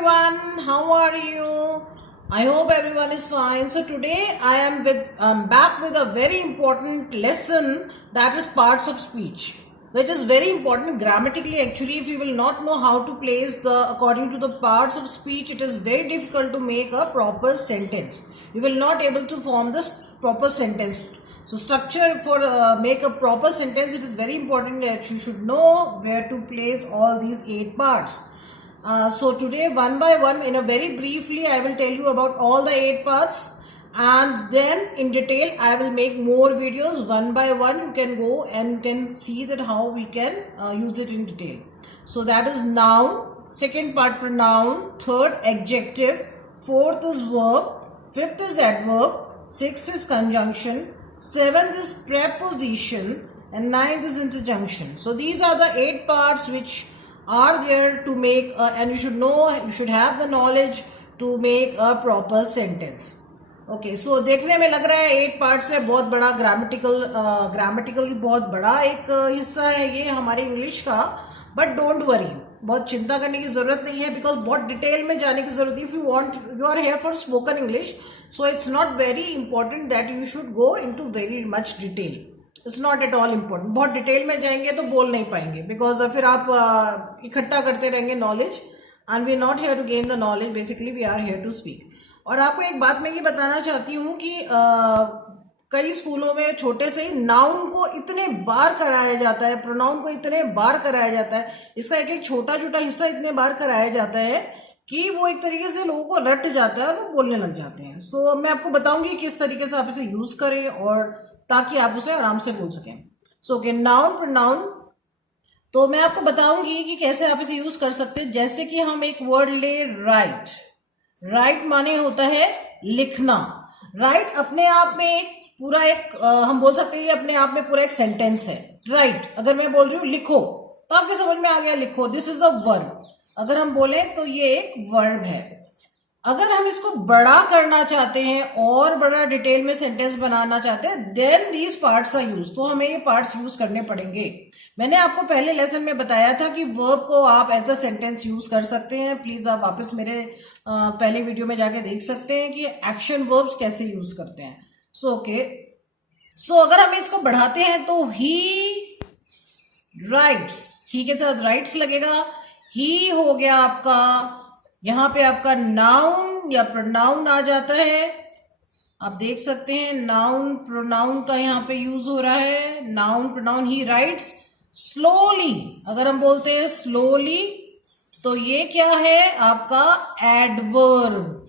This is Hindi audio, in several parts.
everyone, how are you? I hope everyone is fine. So today I am back with a very important lesson, that is parts of speech, which is very important grammatically. Actually, if you will not know how to place the according to the parts of speech, it is very difficult to make a proper sentence. You will not able to form this proper sentence. So structure for make a proper sentence, it is very important that you should know where to place all these 8 parts. So today, one by one, in a very briefly, I will tell you about all the 8 parts, and then in detail I will make more videos one by one. You can go and you can see that how we can use it in detail. So that is noun, second part pronoun, third adjective, fourth is verb, fifth is adverb, sixth is conjunction, seventh is preposition, and ninth is interjunction. So these are the 8 parts which are there to make and you should know, you should have the knowledge to make a proper sentence. Okay, so देखने में लग रहा है 8 पार्ट्स है, बहुत बड़ा ग्रामेटिकली बहुत बड़ा एक हिस्सा है ये हमारे इंग्लिश का, बट डोंट वरी, बहुत चिंता करने की जरूरत नहीं है, बिकॉज बहुत डिटेल में जाने की जरूरत है. If you want, you are here for spoken English, so it's not very important that you should go into very much detail. It's not at all important. बहुत डिटेल में जाएंगे तो बोल नहीं पाएंगे, बिकॉज फिर आप इकट्ठा करते रहेंगे knowledge, and we are not here to gain the knowledge, basically we are here to speak. और आपको एक बात मैं ये बताना चाहती हूँ कि कई स्कूलों में छोटे से ही नाउन को इतने बार कराया जाता है, प्रोनाउन को इतने बार कराया जाता है, इसका एक एक छोटा छोटा हिस्सा इतने बार कराया जाता है कि वो एक तरीके से लोगों को रट जाता है और वो बोलने लग जाते हैं. सो मैं आपको बताऊंगी किस तरीके से आप इसे यूज करें और ताकि आप उसे आराम से बोल सकें. सो ओके, नाउन प्रोनाउन, तो मैं आपको बताऊंगी कि कैसे आप इसे यूज कर सकते हैं. जैसे कि हम एक वर्ड ले, राइट. राइट माने होता है लिखना. राइट अपने आप में एक पूरा एक हम बोल सकते हैं ये अपने आप में पूरा एक सेंटेंस है. राइट अगर मैं बोल रही हूँ लिखो, तो आपके समझ में आ गया लिखो, दिस इज अ वर्ब. अगर हम बोले तो ये एक वर्ब है. अगर हम इसको बड़ा करना चाहते हैं और बड़ा डिटेल में सेंटेंस बनाना चाहते हैं, then these parts are use, तो हमें ये पार्ट्स यूज करने पड़ेंगे. मैंने आपको पहले लेसन में बताया था कि वर्ब को आप एज अ सेंटेंस यूज कर सकते हैं. प्लीज आप वापस मेरे पहले वीडियो में जाके देख सकते हैं कि एक्शन वर्ब्स कैसे यूज करते हैं. सो ओके, सो अगर हम इसको बढ़ाते हैं तो ही राइट्स, ही के साथ राइट्स लगेगा. ही हो गया आपका, यहां पे आपका नाउन या प्रोनाउन आ जाता है. आप देख सकते हैं नाउन प्रोनाउन का यहां पे यूज हो रहा है. नाउन प्रोनाउन, ही राइट्स स्लोली. अगर हम बोलते हैं स्लोली तो ये क्या है आपका एडवर्ब.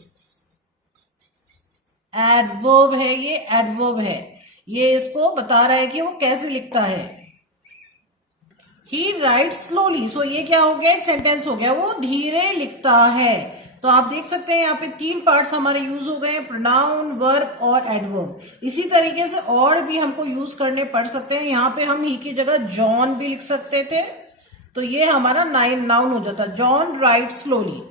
एडवर्ब है, ये एडवर्ब है. ये इसको बता रहा है कि वो कैसे लिखता है. ही राइट्स स्लोली, सो ये क्या हो गया, एक सेंटेंस हो गया, वो धीरे लिखता है. तो आप देख सकते हैं यहाँ पे 3 पार्ट्स हमारे यूज हो गए, प्रोनाउन, वर्ब और एडवर्ब. इसी तरीके से और भी हमको यूज करने पड़ सकते हैं. यहाँ पे हम ही की जगह जॉन भी लिख सकते थे, तो ये हमारा नाउन हो जाता. जॉन राइट स्लोली,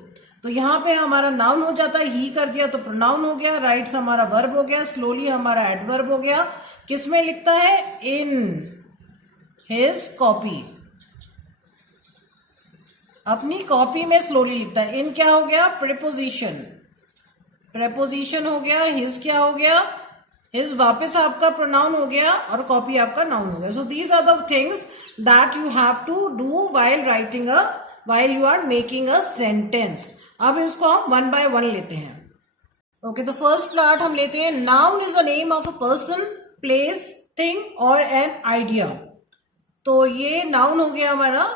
तो यहाँ पे हमारा नाउन हो जाता है. ही कर दिया तो प्रोनाउन हो गया, राइट्स हमारा वर्ब हो गया, स्लोली हमारा एडवर्ब हो गया. किसमें लिखता है, इन हिज कॉपी, अपनी कॉपी में स्लोली लिखता है. इन क्या हो गया, प्रीपोजिशन. प्रीपोजिशन हो गया. हिज क्या हो गया, हिज वापस आपका प्रोनाउन हो गया और कॉपी आपका नाउन हो गया. So these are the things that you have to do while writing while you are making a sentence. अब इसको हम वन बाय वन लेते हैं. ओके, तो फर्स्ट पार्ट हम लेते हैं. Noun is a name of a person, place, thing और एन आइडिया. तो ये नाउन हो गया हमारा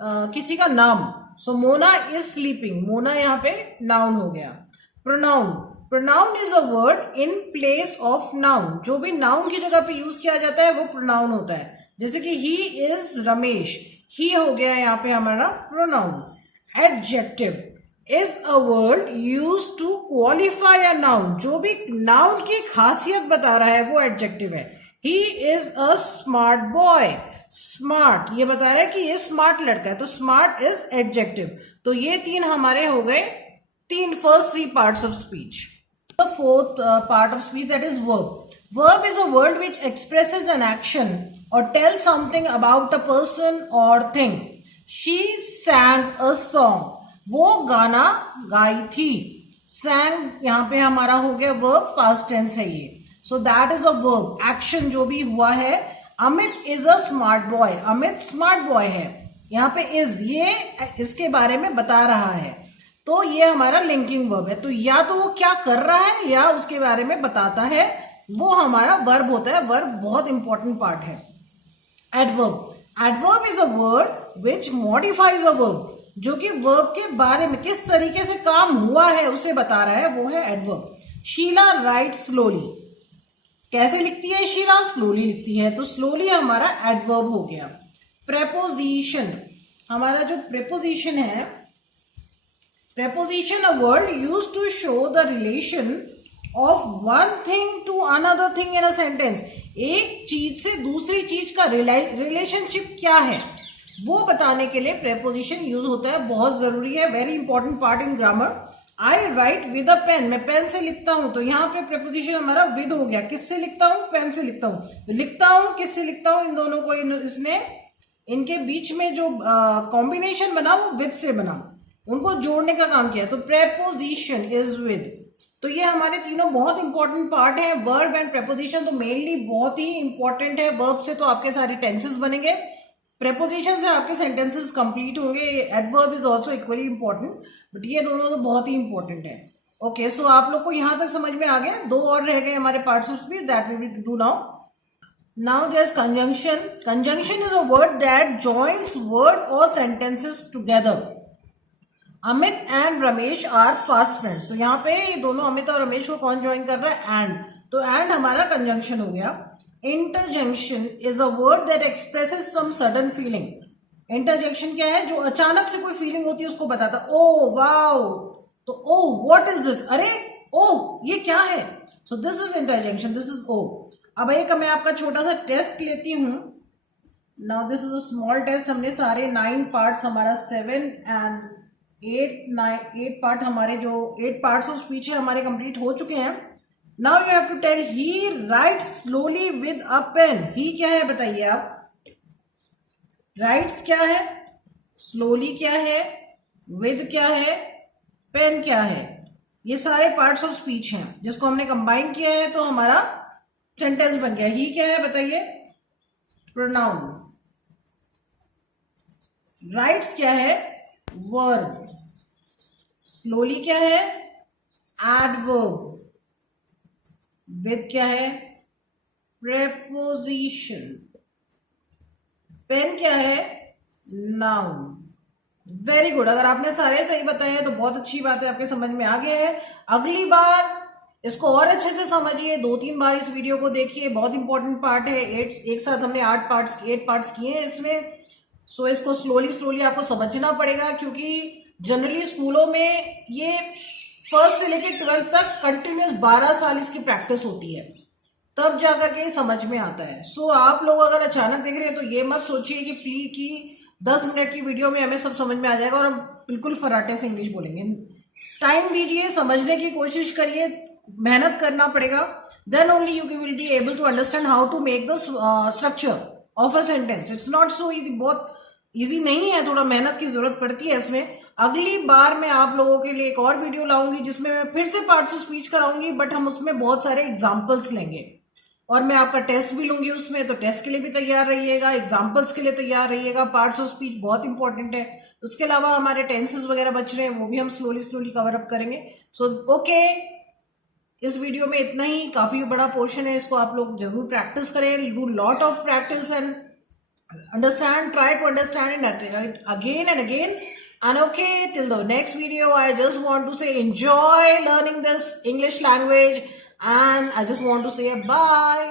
किसी का नाम. सो मोना इज स्लीपिंग, मोना यहाँ पे नाउन हो गया. Pronoun, pronoun is a word in place of noun. जो भी नाउन की जगह पे यूज किया जाता है वो प्रोनाउन होता है. जैसे कि ही इज रमेश, ही हो गया यहाँ पे हमारा pronoun. Adjective is a word use to qualify a noun. जो भी नाउन की खासियत बता रहा है वो एडजेक्टिव है. He is a smart boy, smart ये बता रहा है कि ये स्मार्ट लड़का है, तो स्मार्ट इज एडजेक्टिव. तो ये 3 हमारे हो गए, first 3 parts of speech. The fourth part of speech, that is verb. Verb is a word which expresses an action or tells something about a person or thing. She sang a song. वो गाना गाई थी। sang यहाँ पे हमारा हो गया वर्ब, पास्ट टेंस है ये। So that is a verb, action जो भी हुआ है। Amit is a smart boy, Amit smart boy है। यहाँ पे इज, ये इसके बारे में बता रहा है, तो ये हमारा लिंकिंग वर्ब है। तो या तो वो क्या कर रहा है या उसके बारे में बताता है, वो हमारा वर्ब होता है। वर्ब बहुत इंपॉर्टेंट पार्ट है। Adverb, adverb is a word which modifies a verb, जो कि वर्ब के बारे में किस तरीके से काम हुआ है उसे बता रहा है, वो है एडवर्ब। शीला राइट स्लोली, कैसे लिखती है शीला? स्लोली लिखती है, तो स्लोली हमारा एडवर्ब हो गया। प्रेपोजिशन, हमारा जो प्रेपोजिशन है, preposition a word used to show the relation of one thing to another thing in a sentence। एक चीज से दूसरी चीज का रिलेशनशिप क्या है वो बताने के लिए preposition यूज होता है, बहुत जरूरी है, very important part in grammar. I write with a pen, मैं पेन से लिखता हूं, तो यहाँ पे preposition हमारा विद हो गया। किससे लिखता हूं? पेन से लिखता हूं। लिखता हूं किससे लिखता हूं? इन दोनों को इसने, इनके बीच में जो कॉम्बिनेशन बना वो विद से बना, उनको जोड़ने का काम किया, तो प्रेपोजिशन इज विद। तो ये हमारे तीनों बहुत इंपॉर्टेंट पार्ट है, वर्ब एंड प्रेपोजिशन। तो मेनली बहुत ही इंपॉर्टेंट है। वर्ब से तो आपके सारे टेंसेस बनेंगे, प्रेपोजिशन से आपके सेंटेंसेस कंप्लीट होंगे। Adverb is also equally important, but ये दोनों तो बहुत ही इंपॉर्टेंट है। ओके, सो आप लोग को यहां तक समझ में आ गया। दो और रह गए हमारे parts of speech, that we will do now. Now there's conjunction. Conjunction is a word that joins word or sentences together. Amit and Ramesh are fast friends, तो यहाँ पे ये दोनों अमित और रमेश को कौन ज्वाइन कर रहा है? एंड, तो एंड हमारा कंजंक्शन हो गया। Interjection is a word that expresses some sudden feeling. Interjection क्या है? जो अचानक से कोई फीलिंग होती है उसको बताता है। ओ वाओ, तो ओ व्हाट इज दिस, अरे ओ ये क्या है? So this is interjection, this is O. अब एक मैं आपका छोटा सा टेस्ट लेती हूं। Now this is a small test. हमने सारे 9 पार्ट्स, हमारा 7 एंड 8 पार्ट, हमारे जो 8 पार्ट्स ऑफ स्पीच है हमारे कंप्लीट हो चुके हैं। Now you have to tell he writes slowly with a pen. He क्या है बताइए आप? राइट्स क्या है? स्लोली क्या है? विद क्या है? पेन क्या है? ये सारे पार्ट्स ऑफ स्पीच हैं जिसको हमने कंबाइन किया है, तो हमारा सेंटेंस बन गया। ही क्या है बताइए? प्रोनाउन। राइट्स क्या है? वर्ब। स्लोली क्या है? एडवर्ब। विद क्या है? प्रेपोजिशन। पेन क्या है? नाउन। Very good. अगर आपने सारे सही बताए हैं तो बहुत अच्छी बात है, आपके समझ में आ गया है। अगली बार इसको और अच्छे से समझिए, 2-3 बार इस वीडियो को देखिए, बहुत इंपॉर्टेंट पार्ट है। एक साथ हमने 8 पार्ट्स किए हैं इसमें। सो इसको स्लोली आपको समझना पड़ेगा, क्योंकि जनरली स्कूलों में ये 1st से लेकर 12th तक कंटिन्यूस 12 साल इसकी प्रैक्टिस होती है, तब जाकर के समझ में आता है। सो आप लोग अगर अचानक देख रहे हैं तो ये मत सोचिए कि प्लीज की 10 मिनट की वीडियो में हमें सब समझ में आ जाएगा और हम बिल्कुल फराटे से इंग्लिश बोलेंगे। टाइम दीजिए, समझने की कोशिश करिए, मेहनत करना पड़ेगा। Then only you will be able to understand how to make the structure of a sentence. It's not so easy, बहुत इजी नहीं है, थोड़ा मेहनत की जरूरत पड़ती है इसमें। अगली बार मैं आप लोगों के लिए एक और वीडियो लाऊंगी जिसमें मैं फिर से पार्ट्स ऑफ स्पीच कराऊंगी, बट हम उसमें बहुत सारे एग्जाम्पल्स लेंगे और मैं आपका टेस्ट भी लूंगी उसमें। तो टेस्ट के लिए भी तैयार रहिएगा, एग्जाम्पल्स के लिए तैयार रहिएगा। पार्ट्स ऑफ स्पीच बहुत इंपॉर्टेंट है। उसके अलावा हमारे टेंसेस वगैरह बच रहे हैं, वो भी हम स्लोली कवर अप करेंगे। सो ओके, इस वीडियो में इतना ही, काफी बड़ा पोर्शन है, इसको आप लोग जरूर प्रैक्टिस करें। Do lot of practice and understand, try to understand it again and again. And okay, till the next video, I just want to say enjoy learning this English language, and I just want to say bye.